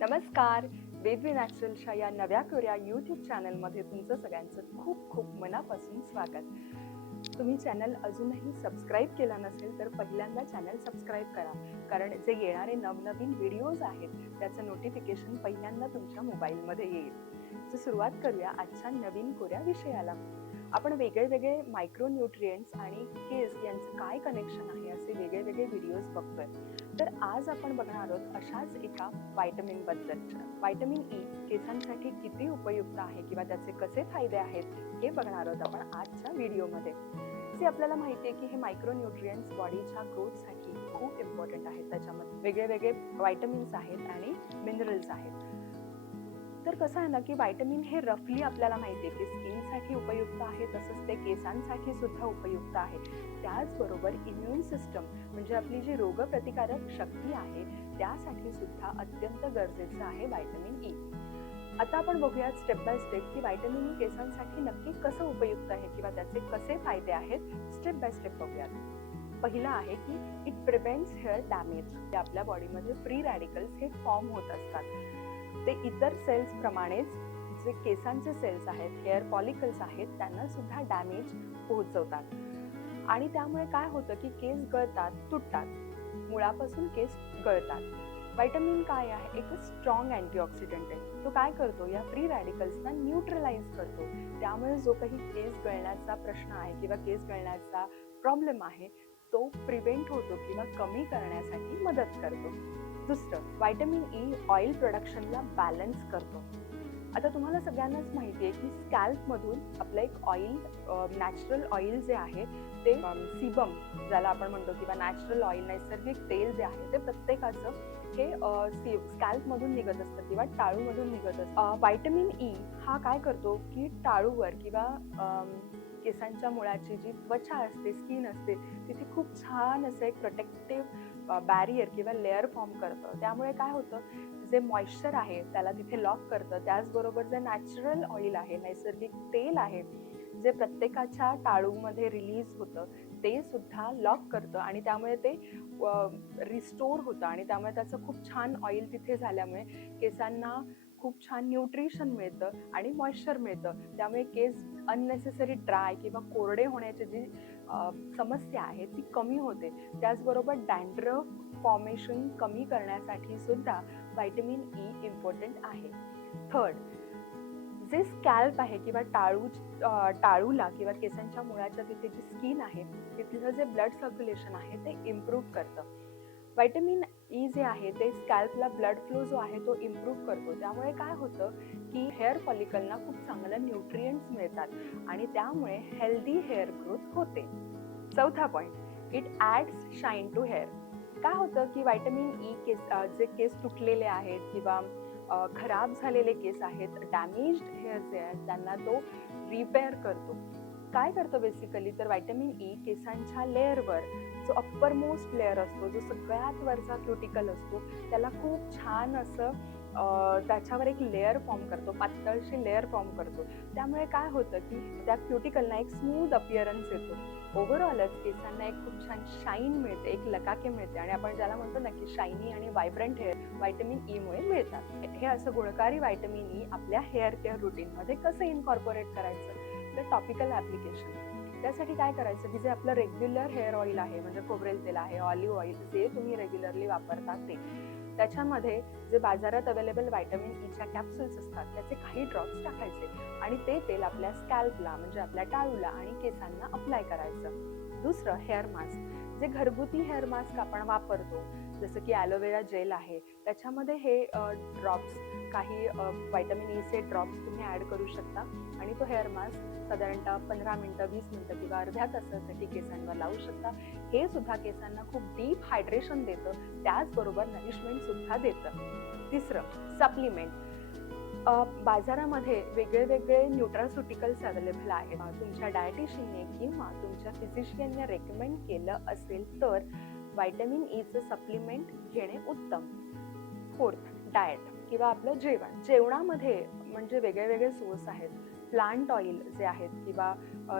नमस्कार. वेदवी नॅचरलच्या या नव्या कोऱ्या यूट्यूब चॅनलमध्ये तुमचं सगळ्यांचं खूप खूप मनापासून स्वागत. तुम्ही चॅनल अजूनही सबस्क्राईब केला नसेल तर पहिल्यांदा चॅनल सबस्क्राईब करा, कारण जे येणारे नवनवीन व्हिडिओज आहेत त्याचं नोटिफिकेशन पहिल्यांदा तुमच्या मोबाईलमध्ये येईल. तर सुरुवात करूया आजच्या नवीन कोऱ्या विषयाला. आपण वेगळे मायक्रो न्यूट्रिएंट्स आणि केस यांचं काय कनेक्शन आहे असे वेगळे व्हिडिओज बघतोय. तर आज आपण बघणार आहोत अशाच एका व्हायटमिन बद्दल. व्हायटमिन ई केसांसाठी किती उपयुक्त आहे किंवा त्याचे कसे फायदे आहेत हे बघणार आहोत आपण आजच्या व्हिडिओमध्ये. जे आपल्याला माहिती आहे की हे मायक्रो न्यूट्रिएंट्स बॉडीच्या ग्रोथसाठी खूप इम्पॉर्टंट आहेत. त्याच्यामध्ये वेगळे व्हायटमिन्स आहेत आणि मिनरल्स आहेत. तर कसं आहे ना की व्हायटमिन हे रफली आपल्याला माहिती आहे की स्किनसाठी उपयुक्त आहे, तसंच ते केसांसाठी सुद्धा उपयुक्त आहे. त्याचबरोबर इम्युन सिस्टम म्हणजे आपली जी रोगप्रतिकारक शक्ती आहे त्यासाठी सुद्धा अत्यंत गरजेचं आहे व्हायटमिन ई. आता आपण बघूयात स्टेप बाय स्टेप की व्हायटमिन ई केसांसाठी नक्की कसं उपयुक्त आहे किंवा त्याचे कसे फायदे आहेत. स्टेप बाय स्टेप बघूयात. पहिला आहे की इट प्रिव्हेंट्स हेअर डॅमेज. आपल्या बॉडीमध्ये फ्री रॅडिकल्स हे फॉर्म होत असतात. ते इतर सेल्स प्रमाणेच जे केसांचे सेल्स आहेत, हेअर फॉलिकल्स आहेत, त्यांना सुद्धा डॅमेज पोहोचवतात आणि त्यामुळे काय होतं की केस गळतात, तुटतात, मुळापासून केस गळतात. व्हायटमिन काय आहे? एक स्ट्रॉंग अँटीऑक्सिडंट आहे. तो काय करतो? या फ्री रॅडिकल्सना न्यूट्रलाइज करतो. त्यामुळे जो काही केस गळण्याचा प्रश्न आहे किंवा केस गळण्याचा प्रॉब्लेम आहे तो प्रिव्हेंट होतो किंवा कमी करण्यासाठी मदत करतो. दुसरं, व्हायटमिन ई ऑइल प्रोडक्शनला बॅलन्स करतो. आता तुम्हाला सगळ्यांनाच माहिती आहे की स्कॅल्पमधून आपलं एक ऑइल, नॅचरल ऑइल जे आहे ते सीबम ज्याला आपण म्हणतो किंवा नॅचरल ऑइल, नैसर्गिक तेल जे आहे ते प्रत्येकाचं हे स्कॅल्पमधून निघत असतं किंवा टाळूमधून निघत असतं. व्हायटमिन ई हा काय करतो की टाळूवर किंवा केसांच्या मुळाची जी त्वचा असते, स्किन असते, तिथे खूप छान असं एक प्रोटेक्टिव्ह बॅरियर किंवा लेअर फॉर्म करतं. त्यामुळे काय होतं, जे मॉइश्चर आहे त्याला तिथे लॉक करतं. त्याचबरोबर जे नॅचरल ऑइल आहे, नैसर्गिक तेल आहे, जे प्रत्येकाच्या टाळूमध्ये रिलीज होतं ते सुद्धा लॉक करतं आणि त्यामुळे ते रिस्टोर होतं आणि त्यामुळे त्याचं खूप छान ऑइल तिथे झाल्यामुळे केसांना खूप छान न्यूट्रिशन मिळतं आणि मॉइश्चर मिळतं. त्यामुळे केस अननेसेसरी ड्राय किंवा कोरडे होण्याची जी समस्या आहे ती कमी होते. त्याचबरोबर डॅन्ड्रफ फॉर्मेशन कमी करण्यासाठी सुद्धा व्हायटमिन ई इम्पॉर्टंट आहे. थर्ड, जे स्कॅल्प आहे किंवा टाळूला किंवा केसांच्या मुळाच्या तिथे जी स्किन आहे तिथलं जे ब्लड सर्क्युलेशन आहे ते इम्प्रूव्ह करतं. व्हायटमिन ई जे आहे ते स्कॅल्पला ब्लड फ्लो जो आहे तो इम्प्रूव्ह करतो. त्यामुळे काय होतं की हेअर फॉलिकलना खूप चांगलं न्यूट्रिएंट्स मिळतात आणि त्यामुळे हेल्दी हेअर ग्रोथ होते. चौथा point, it adds shine to hair. काय होतं की व्हायटमिन ई जे केस तुटलेले आहेत किंवा खराब झालेले केस आहेत, डॅमेज्ड हेअर जे आहेत त्यांना तो रिपेअर करतो. काय करतो बेसिकली तर व्हायटमिन ई केसांच्या लेअरवर जो अप्पर मोस्ट लेअर असतो, जो सगळ्यात वरचा क्युटिकल असतो, त्याला खूप छान असं त्याच्यावर एक लेअर फॉर्म करतो, पातळशी लेअर फॉर्म करतो. त्यामुळे काय होतं की त्या क्युटिकलना एक स्मूथ अपिअरन्स येतो. ओव्हरऑलच केसांना एक खूप छान शाईन मिळते, एक लकाके मिळते आणि आपण ज्याला म्हणतो ना की शायनी आणि व्हायब्रंट हेअर व्हायटमिन ई मुळे मिळतात. हे असं गुणकारी व्हायटमिन ई आपल्या हेअर केअर रुटीनमध्ये कसं इनकॉर्पोरेट करायचं? तर टॉपिकल ॲप्लिकेशन. त्यासाठी काय करायचं की जे आपलं रेग्युलर हेअर ऑइल आहे, म्हणजे खोबरेल तेल आहे, ऑलिव्ह ऑइल, जे तुम्ही रेग्युलरली वापरता ते, त्याच्यामध्ये जे बाजारात अवेलेबल व्हायटमिन ईच्या कॅप्सूल्स असतात त्याचे काही ड्रॉप्स टाकायचे आणि ते तेल आपल्या स्कॅल्पला म्हणजे आपल्या टाळूला आणि केसांना अप्लाय करायचं. दुसरं, हेअर मास्क. जे घरगुती हेअर मास्क आपण वापरतो, जसं की ॲलोवेरा जेल आहे, त्याच्यामध्ये हे ड्रॉप्स, काही व्हायटमिन ईचे ड्रॉप्स तुम्ही ॲड करू शकता आणि तो हेअर मास्क साधारणतः 15 मिनटं, 20 मिनटं किंवा अर्ध्या तासासाठी केसांवर लावू शकता. हे सुद्धा केसांना खूप डीप हायड्रेशन देतं, त्याचबरोबर नरिशमेंट सुद्धा देतं. तिसरं, सप्लिमेंट. बाजारामध्ये वेगळे न्यूट्रास्युटिकल्स अवेलेबल आहेत. तुमच्या डायटिशियनने किंवा तुमच्या फिजिशियनने रेकमेंड केलं असेल तर व्हायटमिन ईचं सप्लिमेंट घेणे उत्तम. फोर्थ, डाएट किंवा आपलं जेवण. जेवणामध्ये म्हणजे वेगळे सोर्स आहेत. प्लांट ऑइल जे आहेत किंवा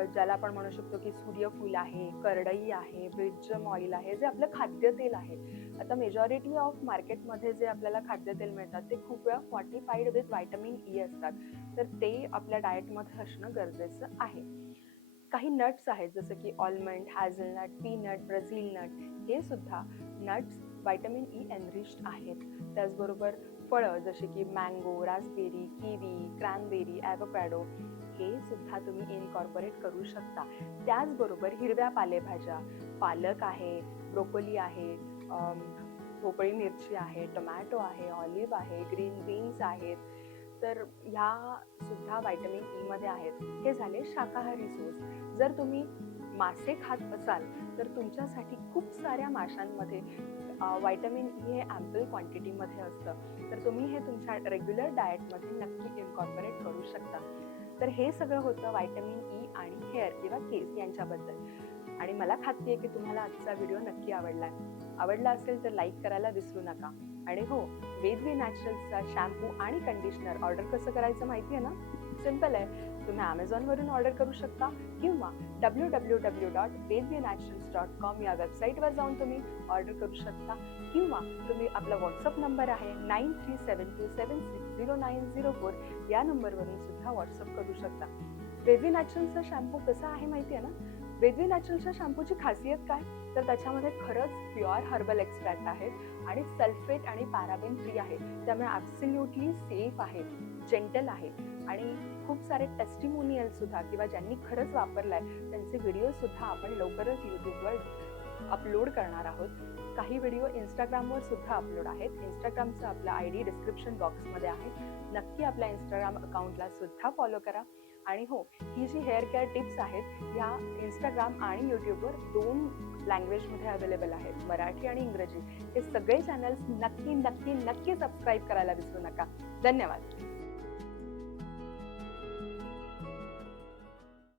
ज्याला आपण म्हणू शकतो की सूर्यफूल आहे, करडई आहे, वेटजम ऑइल आहे, जे आपलं खाद्यतेल आहे. आता मेजॉरिटी ऑफ मार्केटमध्ये जे आपल्याला खाद्यतेल मिळतात ते खूप वेळा फॉर्टिफाईड विथ व्हायटमिन ई असतात, तर ते आपल्या डाएटमध्ये असणं गरजेचं आहे. काही नट्स आहेत जसं की ऑलमंड, हॅझलनट, पीनट, ब्राझील नट, हे सुद्धा नट्स व्हायटमिन ई एनरिच्ड आहेत. त्याचबरोबर फळं जसे की mango, Raspberry, kiwi, cranberry, avocado, हे सुद्धा तुम्ही इनकॉर्पोरेट करू शकता. त्याचबरोबर हिरव्या पालेभाज्या, पालक आहे, ब्रोकोली आहे, भोपळी मिरची आहे, टोमॅटो आहे, ऑलिव्ह आहे, ग्रीन बीन्स आहेत, तर ह्या सुद्धा व्हायटमिन ई मध्ये आहेत. हे झाले शाकाहारी सोर्स. जर तुम्ही मासे खात असाल तर तुमच्यासाठी खूप साऱ्या माशांमध्ये व्हायटमिन ई हे ॲम्पल क्वांटिटीमध्ये असतं, तर तुम्ही हे तुमच्या रेग्युलर डाएटमध्ये नक्की इनकॉर्पोरेट करू शकता. तर हे सगळं होतं व्हायटमिन ई आणि हेअर किंवा केस यांच्याबद्दल. आणि मला खात्री आहे की तुम्हाला आजचा व्हिडिओ नक्की आवडला असेल तर लाईक करायला विसरू नका. आणि हो, वेदवी नॅचरल्सचा शॅम्पू आणि कंडिशनर ऑर्डर कसं करायचं माहिती आहे ना? सिम्पल आहे. तुम्ही ॲमेझॉनवरून ऑर्डर करू शकता किंवा www.vedvinaturals.com या वेबसाईटवर जाऊन तुम्ही ऑर्डर करू शकता, किंवा तुम्ही आपला व्हॉट्सअप नंबर आहे 9372760904 या नंबरवरून सुद्धा व्हॉट्सअप करू शकता. वेदवी नॅचरल्सचा शॅम्पू कसा आहे माहिती आहे ना? वेदवी नॅचरल्सच्या शॅम्पूची खासियत काय, तर त्याच्यामध्ये खरंच प्युअर हर्बल एक्स्ट्रॅक्ट आहेत आणि सल्फेट आणि पॅराबेन फ्री आहे, त्यामुळे ॲब्सोल्युटली सेफ आहे, जेंटल आहे. आणि खूप सारे टेस्टिमोनियल सुद्धा किंवा ज्यांनी खरंच वापरलाय त्यांचे व्हिडिओ सुद्धा आपण लवकरच यूट्यूबवर अपलोड करणार आहोत. काही व्हिडिओ इंस्टाग्रामवर सुद्धा अपलोड आहेत. इंस्टाग्रामचा आपला ID डिस्क्रिप्शन बॉक्समध्ये आहे. नक्की आपल्या इंस्टाग्राम अकाउंटला सुद्धा फॉलो करा. आणि हो, ही जी हेअर केअर टिप्स आहेत ह्या इंस्टाग्राम आणि यूट्यूबवर 2 लँग्वेजमध्ये अवेलेबल आहेत, मराठी आणि इंग्रजी. हे सगळे चॅनल्स नक्की नक्की नक्की सबस्क्राईब करायला विसरू नका. धन्यवाद.